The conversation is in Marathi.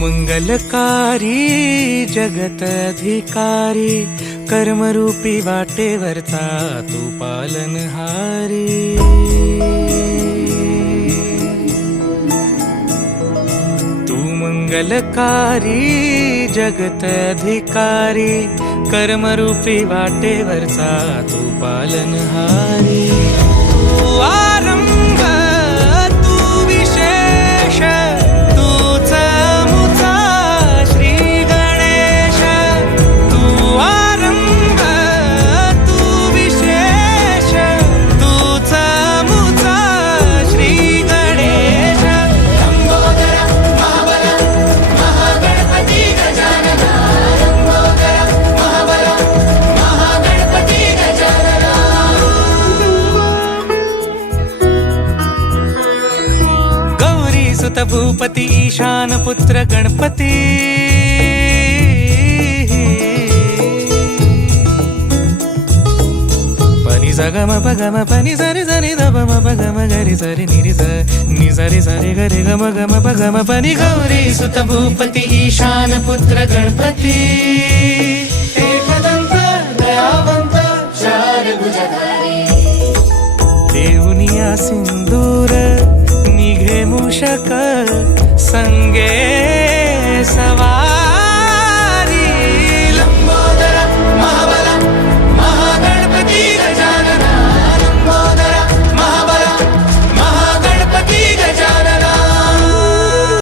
मंगलकारी जगत अधिकारी कर्मरूपी वाटेवरचा तू पालनहारी। तू मंगलकारी जगत अधिकारी कर्मरूपी वाटेवरचा तू पालनहारी। तू आरंभ तू विशेष तूच मुचा श्री गणेश। तू आरंभ तू विशेष तूच मुचा श्री गणेश। लंबोदर महाबल महागणपती गजानना। लंबोदर महाबल महागणपती गजानना। गौरी सुत भूपती ईशान पुत्र गणपती। पनी सगम पगम पनी सरि सरि दपम पगम गरि सरि निरि स नि सरि सरि गरि गम गम पगम पनी। गौरी सुत भूपती ईशान पुत्र गणपती। एकदंत दयावंत चार भुजधारी। देऊनिया सिंदूर निघे मूषक संगे सवार।